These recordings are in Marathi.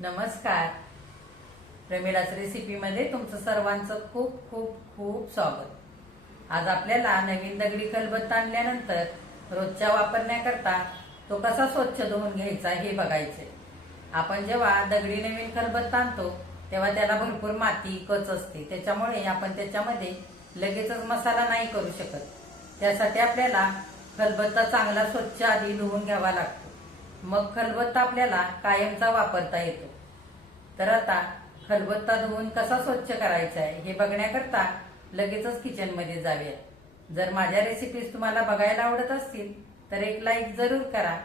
नमस्कार. प्रमिलाच रेसिपीमध्ये तुमचं सर्वांचं खूप खूप खूप स्वागत. आज आपल्याला नवीन दगडी कलबत्ता आणल्यानंतर रोजच्या वापरण्याकरता तो कसा स्वच्छ धुवून घ्यायचा हे बघायचे. आपण जेव्हा दगडी नवीन खलबत्ता आणतो तेव्हा त्याला भरपूर माती कच असते. त्याच्यामुळे आपण त्याच्यामध्ये लगेचच मसाला नाही करू शकत. त्यासाठी आपल्याला खलबत्ता चांगला स्वच्छ आधी धुवून घ्यावा लागतो. मग खलबत्ता आपल्याला कायमचा वापरता येतो. तर आता खलबत्ता धुवून कसा स्वच्छ करायचा आहे हे बघण्याकरता लगेचच किचनमध्ये जाऊया. जर माझ्या रेसिपीज तुम्हाला बघायला आवडत असतील तर एक लाईक जरूर करा.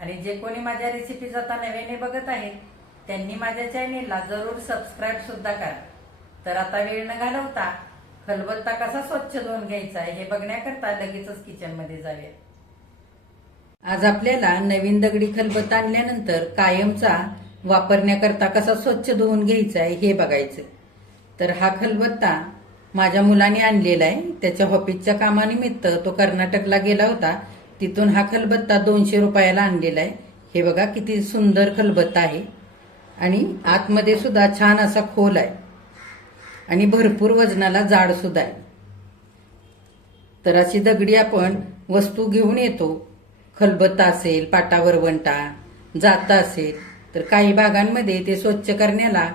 आणि जे कोणी माझ्या रेसिपीज आता नव्याने बघत आहेत त्यांनी माझ्या चॅनेलला जरूर सबस्क्राईब सुद्धा करा. तर आता वेळ न घालवता खलबत्ता कसा स्वच्छ धुवून घ्यायचा आहे हे बघण्याकरता लगेचच किचनमध्ये जाऊया. आज आपल्याला नवीन दगडी खलबत्ता आणल्यानंतर कायमचा वापरण्याकरता कसा स्वच्छ धुवून घ्यायचा आहे हे बघायचं. तर हा खलबत्ता माझ्या मुलाने आणलेला आहे. त्याच्या ऑफिसच्या कामानिमित्त तो कर्नाटकला गेला होता. तिथून हा खलबत्ता दोनशे रुपयाला आणलेला आहे. हे बघा किती सुंदर खलबत्ता आहे. आणि आतमध्ये सुद्धा छान असा खोल आहे. आणि भरपूर वजनाला जाड सुद्धा आहे. तर अशी दगडी आपण वस्तू घेऊन येतो. खलबत्ता असेल पाटावर वंटा जाता असेल तर काही भागांमध्ये ते स्वच्छ करण्याला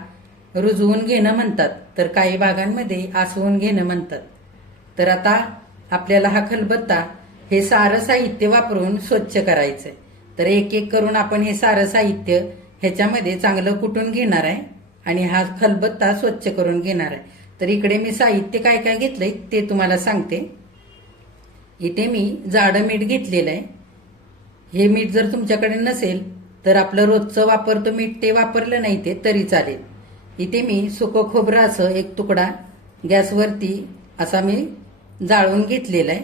रुजवून घेणं म्हणतात तर काही भागांमध्ये आसवून घेणं म्हणतात. तर आता आपल्याला हा खलबत्ता हे सारं साहित्य वापरून स्वच्छ करायचंय. तर एक एक करून आपण हे सारं साहित्य ह्याच्यामध्ये चांगलं कुटून घेणार आहे आणि हा खलबत्ता स्वच्छ करून घेणार आहे. तर इकडे मी साहित्य काय काय घेतलंय ते तुम्हाला सांगते. इथे मी जाडं मीठ घेतलेलं आहे. हे मीठ जर तुमच्याकडे नसेल तर आपलं रोजचं वापरतो मीठ ते वापरलं नाही ते तरी चालेल. इथे मी सुकं खोबरं असं एक तुकडा गॅसवरती असा मी जाळून घेतलेला आहे.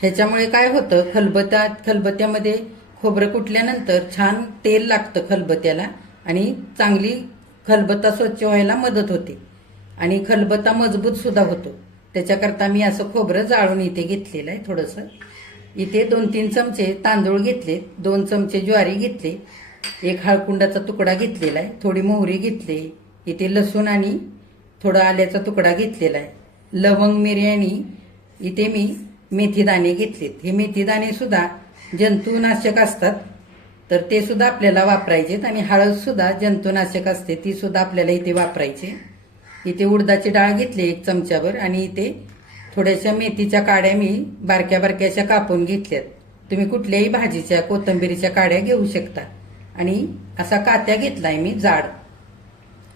ह्याच्यामुळे काय होतं खलबत्यात खलबत्यामध्ये खोबरं कुटल्यानंतर छान तेल लागतं खलबत्याला आणि चांगली खलबत्ता स्वच्छ व्हायला मदत होते. आणि खलबत्ता मजबूत सुद्धा होतो. त्याच्याकरता मी असं खोबरं जाळून इथे घेतलेलं आहे थोडंसं. इथे दोन तीन चमचे तांदूळ घेतले दोन चमचे ज्वारी घेतले एक हळकुंडाचा तुकडा घेतलेला आहे थोडी मोहरी घेतली इथे लसूण आणि थोडा आल्याचा तुकडा घेतलेला आहे लवंग मिरी आणि इथे मी मेथीदाणे घेतलेत. हे मेथीदाणे सुद्धा जंतुनाशक असतात तर ते सुद्धा आपल्याला वापरायचेत आणि हळदसुद्धा जंतुनाशक असते ती सुद्धा आपल्याला इथे वापरायची इथे उडदाची डाळ घेतली एक चमच्यावर आणि इथे थोड्याशा मेथीच्या काड्या मी बारक्या बारक्याशा कापून घेतल्यात. तुम्ही कुठल्याही भाजीच्या कोथिंबिरीच्या काड्या घेऊ शकता. आणि असा कात्या घेतलाय मी जाड.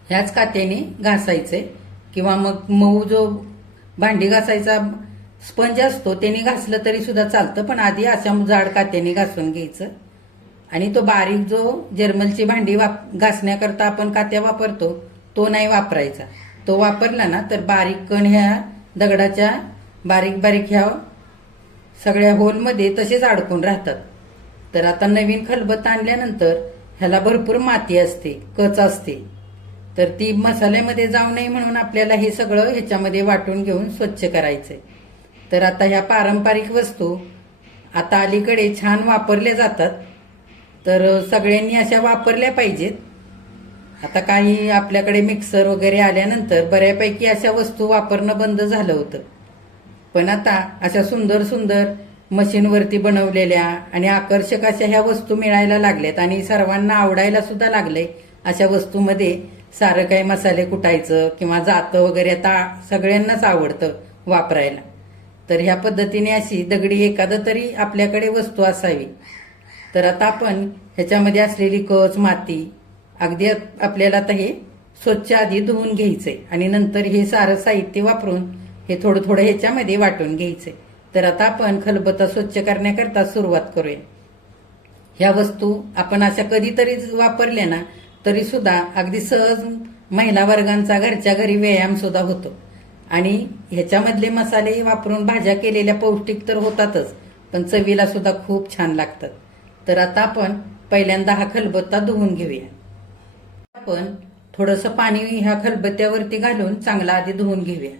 ह्याच कात्याने घासायचंय किंवा मग मऊ जो भांडी घासायचा स्पंज असतो त्याने घासलं तरी सुद्धा चालतं पण आधी अशा जाड कात्याने घासून घ्यायचं. आणि तो बारीक जो जर्मलची भांडी वाप घासण्याकरता आपण कात्या वापरतो तो नाही वापरायचा. तो वापरला ना तर बारीक कण ह्या दगडाच्या बारीक बारीक ह्या सगळ्या होलमध्ये तसेच अडकून राहतात. तर आता नवीन खलबत आणल्यानंतर ह्याला भरपूर माती असते कच असते. तर ती मसाल्यामध्ये जाऊ नये म्हणून आपल्याला हे सगळं ह्याच्यामध्ये वाटून घेऊन स्वच्छ करायचंय. तर आता ह्या पारंपरिक वस्तू आता अलीकडे छान वापरल्या जातात. तर सगळ्यांनी अशा वापरल्या पाहिजेत. आता काही आपल्याकडे मिक्सर वगैरे आल्यानंतर बऱ्यापैकी अशा वस्तू वापरणं बंद झालं होतं. पण आता अशा सुंदर सुंदर मशीनवरती बनवलेल्या आणि आकर्षक अशा ह्या वस्तू मिळायला लागल्यात आणि सर्वांना आवडायला सुद्धा लागले अशा वस्तूमध्ये सारं काही मसाले कुटायचं किंवा जातं वगैरे आता सगळ्यांनाच आवडतं वापरायला. तर ह्या पद्धतीने अशी दगडी एखादं तरी आपल्याकडे वस्तू असावी. तर आता आपण ह्याच्यामध्ये असलेली कच माती अगदी आपल्याला आता हे स्वच्छ आधी धुवून घ्यायचंय. आणि नंतर हे सारं साहित्य वापरून हे थोडं थोडं ह्याच्यामध्ये वाटून घ्यायचंय. तर आता आपण खलबत्ता स्वच्छ करण्याकरता सुरुवात करूया. ह्या वस्तू आपण अशा कधीतरी वापरल्या ना तरी सुद्धा अगदी सहज महिला वर्गांचा घरच्या घरी व्यायाम सुद्धा होतो. आणि ह्याच्यामधले मसाले वापरून भाज्या केलेल्या पौष्टिक तर होतातच पण चवीला सुद्धा खूप छान लागतात. तर आता आपण पहिल्यांदा हा खलबत्ता धुवून घेऊया. आपण थोडस पाणी ह्या खलबत्त्यावरती घालून चांगला आधी धुवून घेऊया.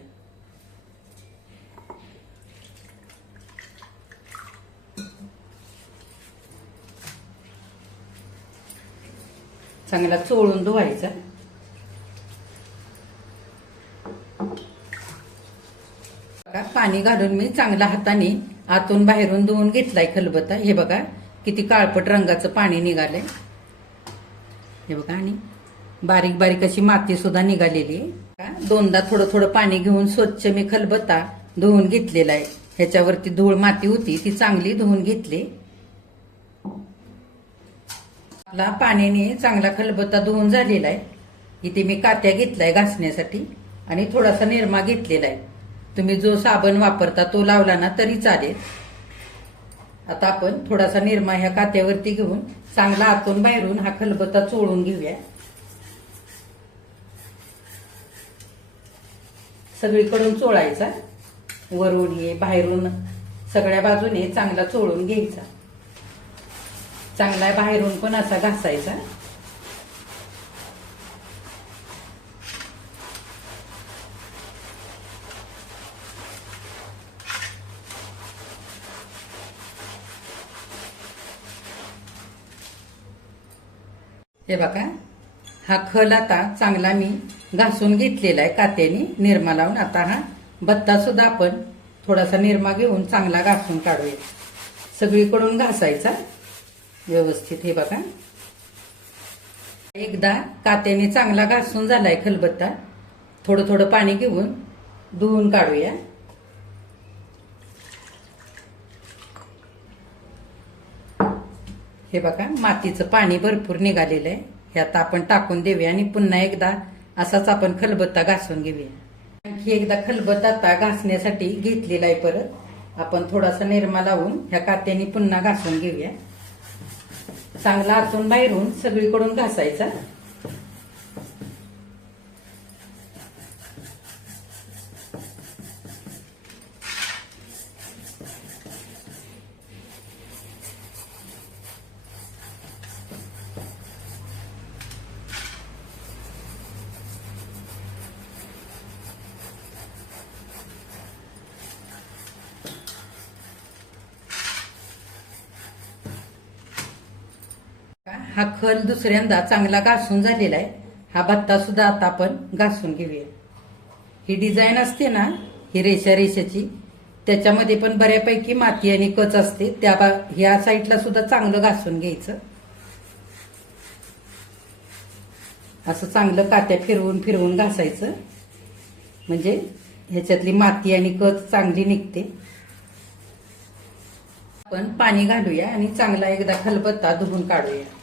चांगला चोळून धुवायचा. पाणी घालून मी चांगल्या हाताने आतून बाहेरून धुवून घेतलाय खलबत्ता. हे बघा किती काळपट रंगाचं पाणी निघालंय. हे बघा आणि बारीक बारीक अशी माती सुद्धा निघालेली. का? दोनदा थोडं थोडं पाणी घेऊन स्वच्छ मी खलबत्ता धुवून घेतलेला आहे. ह्याच्यावरती धूळ माती होती ती चांगली धुवून घेतली. आपला पाण्याने चांगला खलबत्ता धुवून झालेला आहे. इथे मी कात्या घेतलाय घासण्यासाठी आणि थोडासा निरमा घेतलेला आहे. तुम्ही जो साबण वापरता तो लावला ना तरी चालेल. आता आपण थोडासा निरमा ह्या कात्यावरती घेऊन चांगला आतून बाहेरून हा खलबत्ता चोळून घेऊया. सगळीकडून चोळायचा. वरून हे बाहेरून सगळ्या बाजूने चांगला चोळून घ्यायचा. चांगला बाहेरून पण असा घासायचा. हे बघा हा खल आता चांगला मी घासून घेतलेला आहे कात्याने निरमा लावून. आता हा बत्ता सुद्धा आपण थोडासा निरमा घेऊन चांगला घासून काढूया. सगळीकडून घासायचा व्यवस्थित हे बघा. एकदा कात्याने चांगला घासून झालाय खलबत्ता. थोडं थोडं पाणी घेऊन धुवून काढूया. हे बघा मातीचं पाणी भरपूर निघालेलं आहे. हे आता आपण टाकून देऊया आणि पुन्हा एकदा असाच आपण खलबत्ता घासून घेऊया. आणखी एकदा खलबत्ता आता घासण्यासाठी घेतलेला आहे परत. आपण थोडासा निरमा लावून ह्या कात्याने पुन्हा घासून घेऊया. चांगला आतून बाहेरून सगळीकडून घासायचा. हा खल दुसऱ्यांदा चांगला घासून झालेला आहे. हा भत्ता सुद्धा आता आपण घासून घेऊया. ही डिझाईन असते ना ही रेषा रेषाची त्याच्यामध्ये पण बऱ्यापैकी माती आणि कच असते. त्या बा ह्या साईडला सुद्धा चांगलं घासून घ्यायचं. असं चांगलं कात्या फिरवून फिरवून घासायचं. म्हणजे ह्याच्यातली माती आणि कच चांगली निघते. आपण पाणी घालूया आणि चांगला एकदा खलबत्ता धुवून काढूया.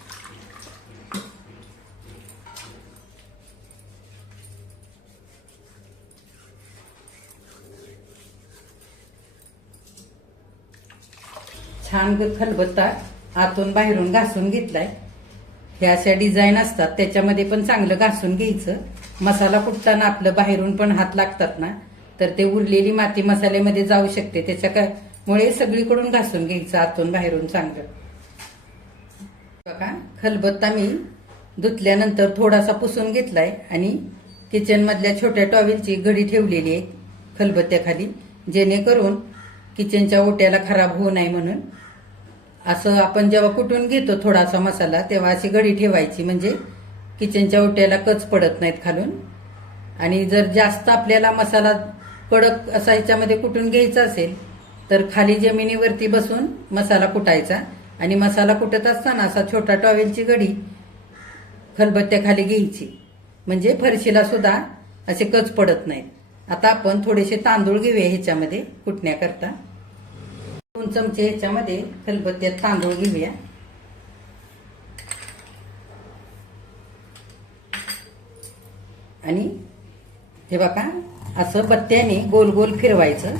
छान खलबत्ता आतून बाहेरून घासून घेतलाय. ह्या अशा डिझाईन असतात. त्याच्यामध्ये पण चांगलं घासून घ्यायचं. मसाला कुटताना आपलं बाहेरून पण हात लागतात ना तर ते उरलेली माती मसाल्यामध्ये जाऊ शकते. त्याच्या काय मुळे सगळीकडून घासून घ्यायचं आतून बाहेरून चांगलं. बघा खलबत्ता मी धुतल्यानंतर थोडासा पुसून घेतलाय आणि किचनमधल्या छोट्या टॉवेलची घडी ठेवलेली आहे खलबत्त्याखाली. जेणेकरून किचनच्या ओट्याला खराब होऊ नये म्हणून. असं आपण जेव्हा कुटून घेतो थोडासा मसाला तेव्हा अशी घडी ठेवायची. म्हणजे किचनच्या ओट्याला कच पडत नाहीत खालून. आणि जर जास्त आपल्याला मसाला कडक असा ह्याच्यामध्ये कुटून घ्यायचा असेल तर खाली जमिनीवरती बसून मसाला कुटायचा. आणि मसाला कुटत असताना असा छोटा टॉवेलची घडी खलबत्त्याखाली घ्यायची. म्हणजे फरशीला सुद्धा असे कच पडत नाहीत. आता आपण थोडेसे तांदूळ घेऊया ह्याच्यामध्ये कुटण्याकरता. दोन चमचे ह्याच्यामध्ये खलबत्त्यात तांदूळ घेऊया. आणि हे बघा असं बत्त्याने गोल गोल फिरवायचं.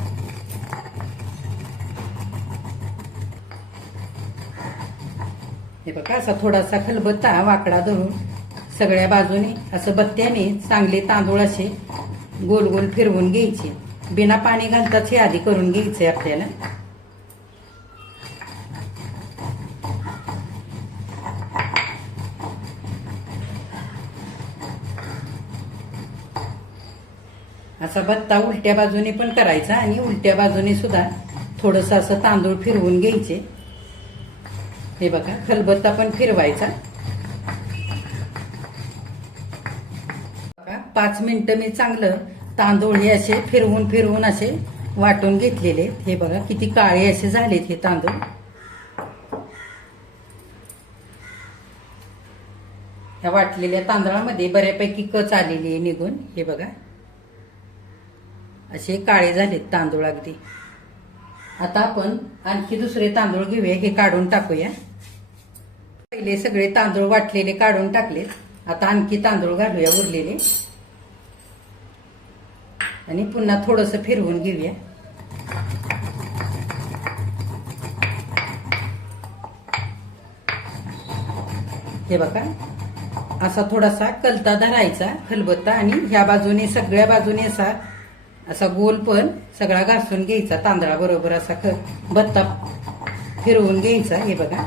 हे बघा असा थोडासा खलबत्ता वाकडा धरून सगळ्या बाजूने असं बत्त्याने चांगले तांदूळ असे गोल गोल फिरवून घ्यायचे. बिना पाणी घालताच हे आधी करून घ्यायचे आपल्याला. असा बत्ता उलट्या बाजूने पण करायचा आणि उलट्या बाजूने सुद्धा थोडस असं तांदूळ फिरवून घ्यायचे. हे बघा खलबत्ता पण फिरवायचा. पाच मिनिटं मी चांगलं तांदूळ हे असे फिरवून फिरवून असे वाटून घेतलेले आहेत. हे बघा किती काळे असे झालेत हे तांदूळ. ह्या वाटलेल्या तांदळामध्ये बऱ्यापैकी कच आलेली आहे निघून. हे बघा. असे काळे झालेत तांदूळ अगदी. आता आपण आणखी दुसरे तांदूळ घेऊया हे काढून टाकूया. पहिले सगळे तांदूळ वाटलेले काढून टाकलेत आता आणखी तांदूळ घालूया उरलेले. आणि पुन्हा थोडस फिरवून घेऊया. हे बघा असा थोडासा कलता धरायचा खलबत्ता आणि ह्या बाजूने सगळ्या बाजूने असा असा गोल पण सगळा घासून घ्यायचा तांदळाबरोबर असा ख बत्ता फिरवून घ्यायचा हे बघा.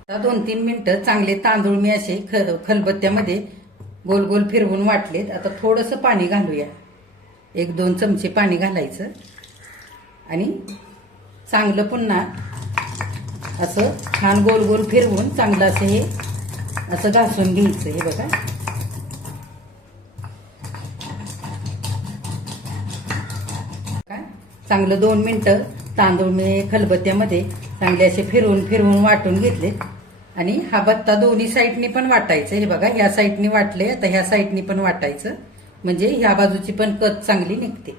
आता दोन तीन मिनिटं चांगले तांदूळ मी असे ख खलबत्त्यामध्ये गोल गोल फिरवून वाटलेत. आता थोडंसं पाणी घालूया. एक दोन चमचे पाणी घालायचं. आणि चांगलं पुन्हा असं छान गोल गोल फिरवून चांगलं असं हे असं घासून घ्यायचं हे बघा. चांगलं दोन मिनटं तांदूळ मी खलबत्त्यामध्ये चांगले असे फिरवून फिरवून वाटून घेतले. आणि हा बत्ता दोन्ही साईडनी पण वाटायचं. हे बघा ह्या साईडनी वाटले आता ह्या साईडनी पण वाटायचं. म्हणजे ह्या बाजूची पण कच चांगली निघते.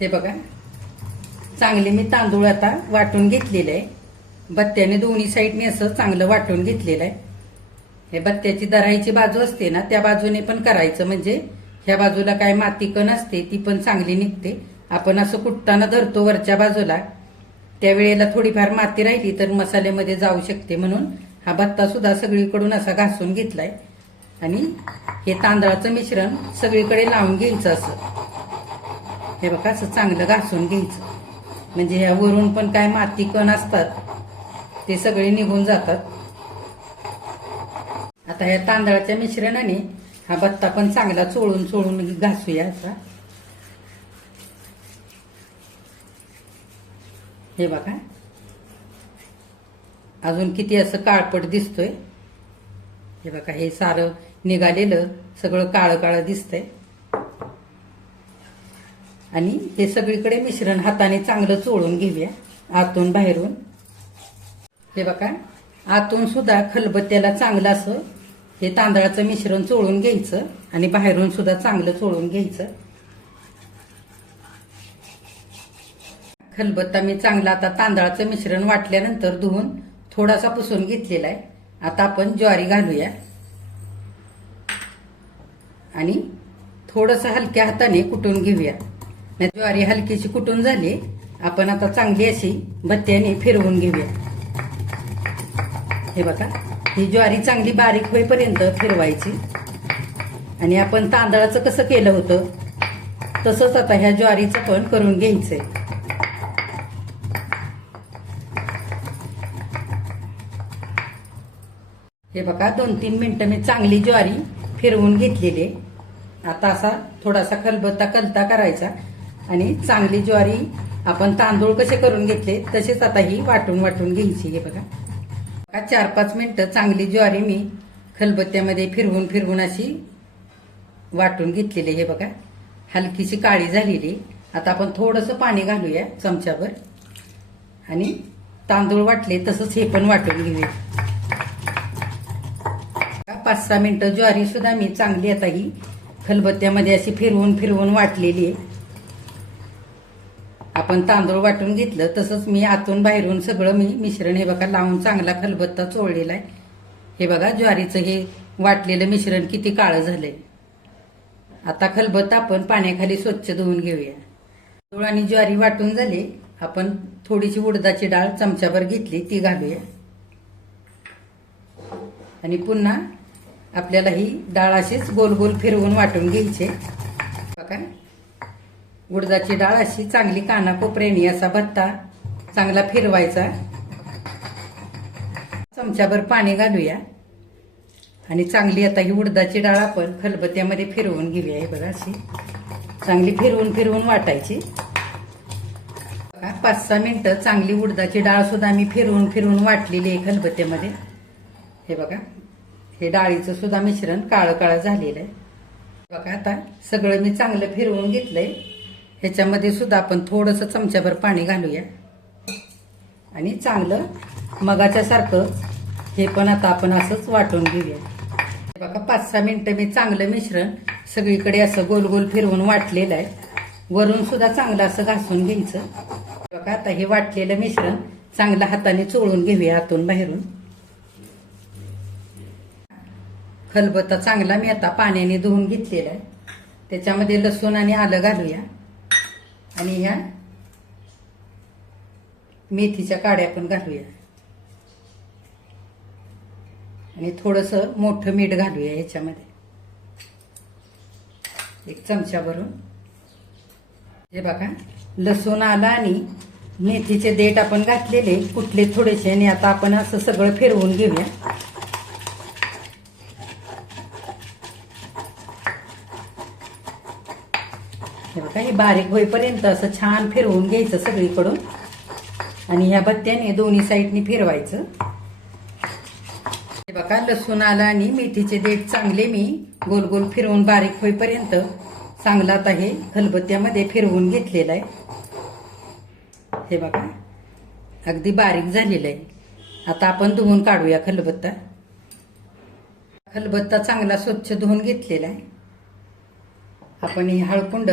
हे बघा चांगले मी तांदूळ आता वाटून घेतलेले आहे. बत्त्याने दोन्ही साईडने असं चांगलं वाटून घेतलेलं आहे. हे बत्त्याची दराईची बाजू असते ना त्या बाजूने पण करायचं. म्हणजे ह्या बाजूला काय माती कण असते ती पण चांगली निघते. आपण असं कुटताना धरतो वरच्या बाजूला. त्यावेळेला थोडीफार माती राहिली तर मसाल्यामध्ये जाऊ शकते म्हणून हा भत्ता सुद्धा सगळीकडून असा घासून घेतलाय. आणि हे तांदळाचं मिश्रण सगळीकडे लावून घ्यायचं असं. हे बघा असं चांगलं घासून घ्यायचं. म्हणजे ह्या वरून पण काय माती कण असतात ते सगळे निघून जातात. आता ह्या तांदळाच्या मिश्रणाने हा बत्ता पण चांगला चोळून चोळून घासूया असा हे बघा. अजून किती असं काळपट दिसतोय. हे बघा हे सारं निघालेलं सगळं काळं काळं दिसतंय. आणि हे सगळीकडे मिश्रण हाताने चांगलं चोळून घेऊया आतून बाहेरून. हे बघा आतून सुद्धा खलबत्त्याला चांगलं असं हे तांदळाचं मिश्रण चोळून घ्यायचं आणि बाहेरून सुद्धा चांगलं चोळून घ्यायचं. खलबत्ता मी चांगला आता तांदळाचं मिश्रण वाटल्यानंतर धुवून थोडासा पुसून घेतलेला आहे. आता आपण ज्वारी घालूया. आणि थोडंसं हलक्या हाताने कुटून घेऊया. नाही ज्वारी हलकीशी कुटून झाली आपण आता चांगली अशी बत्त्याने फिरवून घेऊया. हे बघा ही ज्वारी चांगली बारीक होईपर्यंत फिरवायची. आणि आपण तांदळाचं कसं केलं होतं तसंच आता ह्या ज्वारीचं पण करून घ्यायचंय. हे बघा दोन तीन मिनिटं मी चांगली ज्वारी फिरवून घेतलेली आहे. आता असा थोडासा खलबत्ता कलता करायचा आणि चांगली ज्वारी आपण तांदूळ कसे करून घेतले तसेच आता ही वाटून वाटून घ्यायची हे बघा. चार पाच मिनिटं चांगली ज्वारी मी खलबत्त्यामध्ये फिरवून फिरवून अशी वाटून घेतलेली हे बघा. हलकीशी काळी झालेली आता आपण थोडंसं पाणी घालूया चमच्यावर. आणि तांदूळ वाटले तसंच हे पण वाटून घेऊया. पाच सहा मिनटं ज्वारी सुद्धा मी चांगली आता ही खलबत्त्यामध्ये अशी फिरवून फिरवून वाटलेली आहे. आपण तांदूळ वाटून घेतलं तसंच मी आतून बाहेरून सगळं मी मिश्रण हे बघा लावून चांगला खलबत्ता चोळलेला आहे. हे बघा ज्वारीचं हे वाटलेलं मिश्रण किती काळं झालंय. आता खलबत्ता आपण पाण्याखाली स्वच्छ धुवून घेऊया. तांदूळ आणि ज्वारी वाटून झाली आपण थोडीशी उडदाची डाळ चमच्याभर घेतली ती घालूया. आणि पुन्हा आपल्याला ही डाळ अशीच गोल गोल फिरवून वाटून घ्यायचे. बघा. उडदाची डाळ अशी चांगली काना कोपऱ्याने असा भत्ता चांगला फिरवायचा. चमच्याभर पाणी घालूया. आणि चांगली आता ही उडदाची डाळ आपण खलबत्त्यामध्ये फिरवून घेऊया. हे बघा अशी चांगली फिरवून फिरवून वाटायची. बघा पाच सहा मिनटं चांगली उडदाची डाळ सुद्धा आम्ही फिरवून फिरवून वाटलेली आहे खलबत्त्यामध्ये. हे बघा. हे डाळीचं सुद्धा मिश्रण काळं काळं झालेलं आहे. बघा आता सगळं मी चांगलं फिरवून घेतलंय. ह्याच्यामध्ये सुद्धा आपण थोडंसं चमच्याभर पाणी घालूया. आणि चांगलं मगाच्या सारखं हे पण आता आपण असंच वाटून घेऊया. बघा पाच सहा मिनटं मी चांगलं मिश्रण सगळीकडे असं गोल गोल फिरवून वाटलेलं आहे. वरून सुद्धा चांगलं असं घासून घ्यायचं. बघा आता हे वाटलेलं मिश्रण चांगलं हाताने चोळून घेऊया आतून बाहेरून. खलबत्ता चांगला मी आता पाण्याने धुवून घेतलेला आहे. त्याच्यामध्ये लसूण आणि आलं घालूया. आणि ह्या मेथीच्या काड्या पण घालूया. आणि थोडस मोठं मीठ घालूया ह्याच्यामध्ये. एक चमचा भरून हे बघा लसूण आला आणि मेथीचे देठ आपण घातलेले. कुठले थोडेसे आणि आता आपण असं सगळं फिरवून घेऊया. का हे बारीक होईपर्यंत असं छान फिरवून घ्यायचं सगळीकडून. आणि ह्या बत्त्याने दोन्ही साईडनी फिरवायचं. हे बघा लसूण आलं आणि मेथीचे देठ चांगले मी गोल गोल फिरवून बारीक होईपर्यंत चांगला आता हे खलबत्त्यामध्ये फिरवून घेतलेलं आहे. हे बघा अगदी बारीक झालेलं आहे. आता आपण धुवून काढूया खलबत्ता. खलबत्ता चांगला स्वच्छ धुवून घेतलेला आहे. आपण हे हळकुंड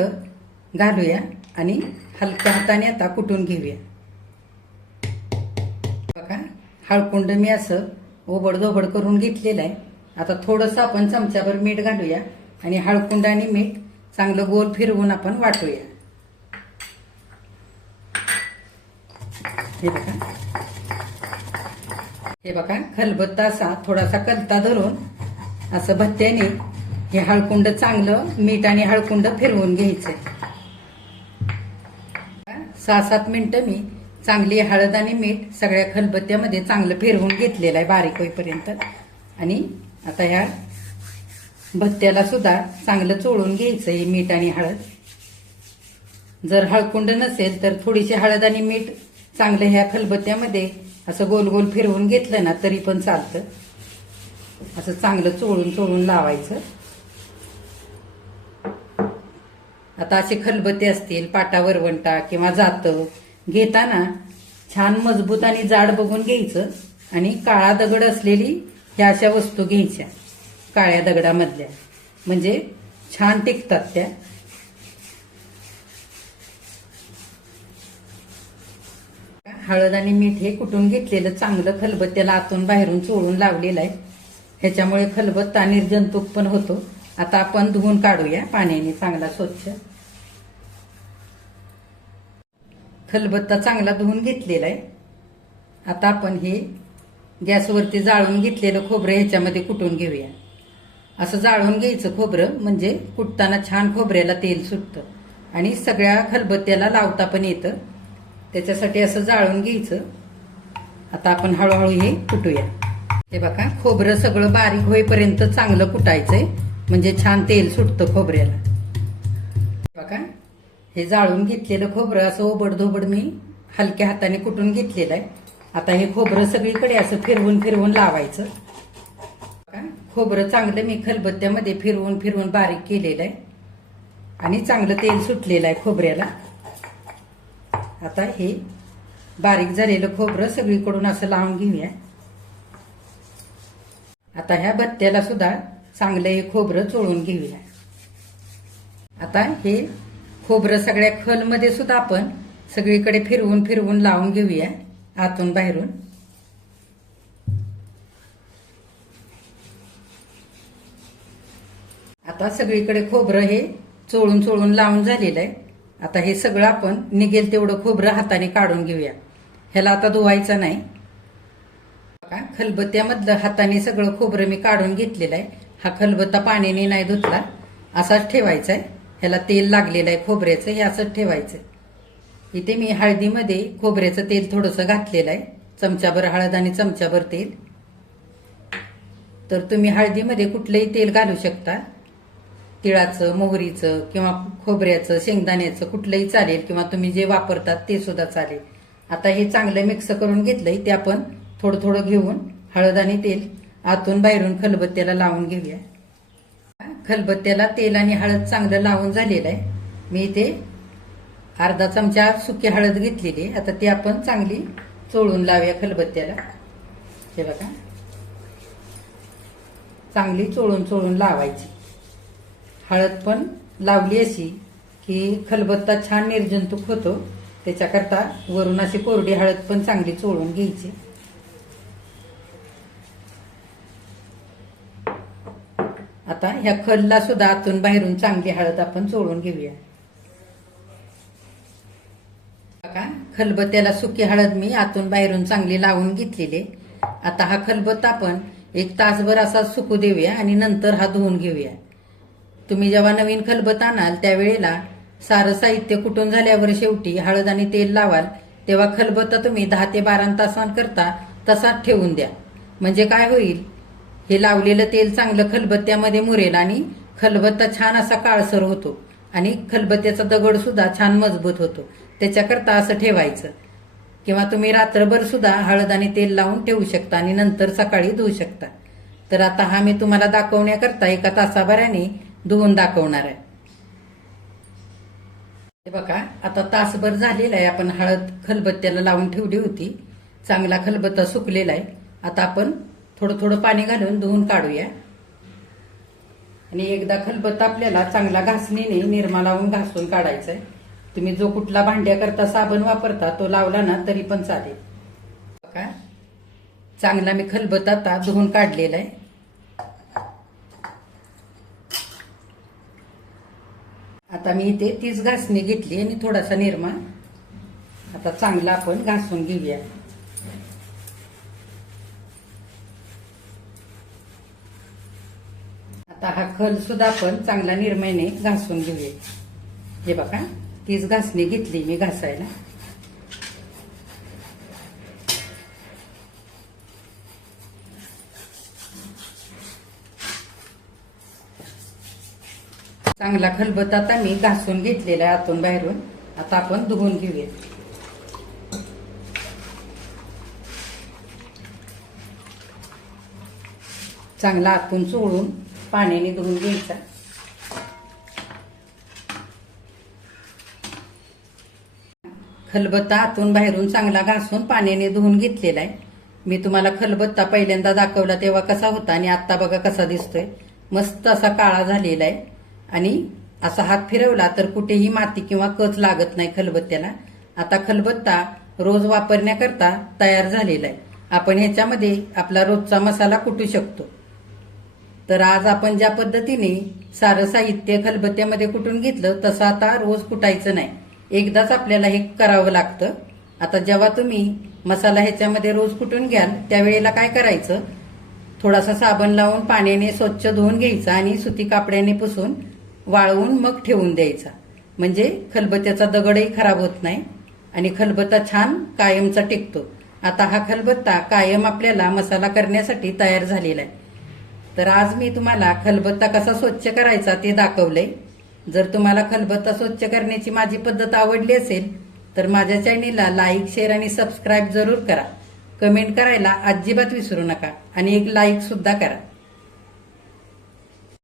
घालूया आणि हलक्या हाताने आता कुटून घेऊया. बघा हळकुंड मी असं ओबडधोबड करून घेतलेलं आहे. आता थोडंसं आपण चमच्याभर मीठ घालूया आणि हळकुंड आणि मीठ चांगलं गोल फिरवून आपण वाटूया. हे बघा. हे बघा खलबत्ता असा थोडासा कलता धरून असं भत्त्याने हे हळकुंड चांगलं मीठ आणि हळकुंड फिरवून घ्यायचंय. सहा सात मिनटं मी चांगली हळद आणि मीठ सगळ्या खलबत्त्यामध्ये चांगलं फिरवून घेतलेलं आहे बारीक होईपर्यंत. आणि आता ह्या भत्त्याला सुद्धा चांगलं चोळून घ्यायचं हे मीठ आणि हळद. जर हळकुंड नसेल तर थोडीशी हळद आणि मीठ चांगलं ह्या खलबत्त्यामध्ये असं गोल गोल फिरवून घेतलं ना तरी पण चालतं. असं चांगलं चोळून चोळून लावायचं. आता असे खलबत्ते असतील पाटा वरवंटा किंवा जातं घेताना छान मजबूत आणि जाड बघून घ्यायचं आणि काळा दगड असलेली ह्या अशा वस्तू घ्यायच्या काळ्या दगडामधल्या. म्हणजे छान टिकतात त्या. हळद आणि मीठ हे कुटून घेतलेलं चांगलं खलबत्त्याला आतून बाहेरून चोळून लावलेलं आहे. ह्याच्यामुळे खलबत्ता निर्जंतुक पण होतो. आता आपण धुवून काढूया पाण्याने चांगला स्वच्छ. खलबत्ता चांगला धुवून घेतलेला आहे. आता आपण हे गॅसवरती जाळून घेतलेलं खोबरं ह्याच्यामध्ये कुटून घेऊया. असं जाळून घ्यायचं खोबरं म्हणजे कुटताना छान खोबऱ्याला तेल सुटतं. आणि सगळ्या खलबत्त्याला लावता पण येतं. त्याच्यासाठी असं जाळून घ्यायचं. आता आपण हळूहळू हे कुटूया. हे बघा खोबरं सगळं बारीक होईपर्यंत चांगलं कुटायचंय. म्हणजे छान तेल सुटतं खोबऱ्याला. बघा हे जाळून घेतलेलं खोबरं असं ओबडधोबड मी हलक्या हाताने कुटून घेतलेलं आहे. आता हे खोबरं सगळीकडे असं फिरवून फिरवून लावायचं. खोबरं चांगलं मी खलबत्त्यामध्ये फिरवून फिरवून बारीक केलेलं आहे. आणि चांगलं तेल सुटलेलं आहे खोबऱ्याला. आता हे बारीक झालेलं खोबरं सगळीकडून असं लावून घेऊया. आता ह्या बत्त्याला सुद्धा चांगलं हे खोबरं चोळून घेऊया. आता हे खोबरं सगळ्या खलमध्ये सुद्धा आपण सगळीकडे फिरवून फिरवून लावून घेऊया आतून बाहेरून. आता सगळीकडे खोबरं हे चोळून चोळून लावून झालेलं आहे. आता हे सगळं आपण निघेल तेवढं खोबरं हाताने काढून घेऊया. ह्याला आता धुवायचं नाही. बघा खलबत्त्यामधलं हाताने सगळं खोबरं मी काढून घेतलेलं आहे. हा खलबत्ता पाण्याने नाही धुतला. असाच ठेवायचा आहे ह्याला तेल लागलेलं आहे खोबऱ्याचं हे असंच ठेवायचं इथे मी हळदीमध्ये खोबऱ्याचं तेल थोडंसं घातलेलं आहे चमच्याभर हळद आणि चमच्याभर तेल. तर तुम्ही हळदीमध्ये कुठलंही तेल घालू शकता. तिळाचं मोहरीचं किंवा खोबऱ्याचं शेंगदाण्याचं कुठलंही चालेल किंवा तुम्ही जे वापरतात ते सुद्धा चालेल. आता हे चांगलं मिक्स करून घेतलंय ते आपण थोडं थोडं घेऊन हळद आणि तेल आतून बाहेरून खलबत्त्याला लावून घेऊया. खलबत्त्याला तेल आणि हळद चांगलं लावून झालेलं आहे. मी इथे अर्धा चमचा सुकी हळद घेतलेली आहे. आता ती आपण चांगली चोळून लावूया खलबत्त्याला. हे बघा. चांगली चोळून चोळून लावायची. हळद पण लावली अशी की खलबत्ता छान निर्जंतुक होतो. त्याच्याकरता वरून अशी कोरडी हळद पण चांगली चोळून घ्यायची. आता ह्या खलला सुद्धा आतून बाहेरून चांगली हळद आपण चोळून घेऊया. बघा खलबत्याला सुकी हळद मी आतून बाहेरून चांगली लावून घेतलेली आता हा खलबत्ता आपण एक तासभर असा सुकू देऊया आणि नंतर हा धुवून घेऊया. तुम्ही जेव्हा नवीन खलबत आणाल त्यावेळेला सारं साहित्य कुठून झाल्यावर शेवटी हळद आणि तेल लावाल तेव्हा खलबत्ता तुम्ही दहा ते बारा तासांकरता तसाच ठेवून द्या. म्हणजे काय होईल? हे लावलेलं तेल चांगलं खलबत्त्यामध्ये मुरेल आणि खलबत्ता छान असा काळसर होतो. आणि खलबत्त्याचा दगड सुद्धा छान मजबूत होतो. त्याच्याकरता असं ठेवायचं. किंवा तुम्ही रात्रभर सुद्धा हळद आणि तेल लावून ठेवू शकता आणि नंतर सकाळी धुवू शकता. तर आता हा मी तुम्हाला दाखवण्याकरता एका तासाभराने धुवून दाखवणार आहे. हे बघा आता तासभर झालेला आहे. आपण हळद खलबत्त्याला लावून ठेवली होती. चांगला खलबत्ता सुकलेला आहे. आता आपण थोडं थोडं पाणी घालून धुवून काढूया. आणि एकदा खलबत आपल्याला चांगला घासणीने निरमा लावून घासून काढायचं आहे तुम्ही जो कुठला भांड्याकरता साबण वापरता तो लावला ना तरी पण चालेल. बघा. चांगला मी खलबत्ता आता धुवून काढलेला आहे. आता मी इथे तीच घासणी घेतली आणि थोडासा निरमा. आता चांगला आपण घासून घेऊया. आता हा खल सुद्धा आपण चांगला निर्मयने घासून घेऊया. हे बघा तीच घासणी घेतली मी घासायला. चांगला खलबत आता मी घासून घेतलेला आहे आतून बाहेरून. आता आपण धुवून घेऊया. चांगला आतून चोळून पाण्याने धुवून घ्यायचा. खलबत्ता आतून बाहेरून चांगला घासून पाण्याने धुवून घेतलेला आहे मी तुम्हाला खलबत्ता पहिल्यांदा दाखवला तेव्हा कसा होता आणि आता बघा कसा दिसतोय. मस्त असा काळा झालेला आहे आणि असा हात फिरवला तर कुठेही माती किंवा कच लागत नाही खलबत्त्याला. आता खलबत्ता रोज वापरण्याकरता तयार झालेला आहे आपण ह्याच्यामध्ये आपला रोजचा मसाला कुटू शकतो. तर आज आपण ज्या पद्धतीने सारं साहित्य खलबत्त्यामध्ये कुटून घेतलं तसं आता रोज कुटायचं नाही. एकदाच आपल्याला हे करावं लागतं. आता जेव्हा तुम्ही मसाला ह्याच्यामध्ये रोज कुटून घ्याल त्यावेळेला काय करायचं? थोडासा साबण लावून पाण्याने स्वच्छ धुवून घ्यायचा आणि सुती कापड्याने पुसून वाळवून मग ठेवून द्यायचा. म्हणजे खलबत्त्याचा दगडही खराब होत नाही आणि खलबत्ता छान कायमचा टिकतो. आता हा खलबत्ता कायम आपल्याला मसाला करण्यासाठी तयार झालेला आहे. तर आज मी तुम्हाला खलबत्ता कसा स्वच्छ करायचा ते दाखवलंय. जर तुम्हाला खलबत्ता स्वच्छ करण्याची माझी पद्धत आवडली असेल तर माझ्या चॅनेलला लाईक शेअर आणि सबस्क्राईब जरूर करा. कमेंट करायला अजिबात विसरू नका आणि एक लाईक सुद्धा करा.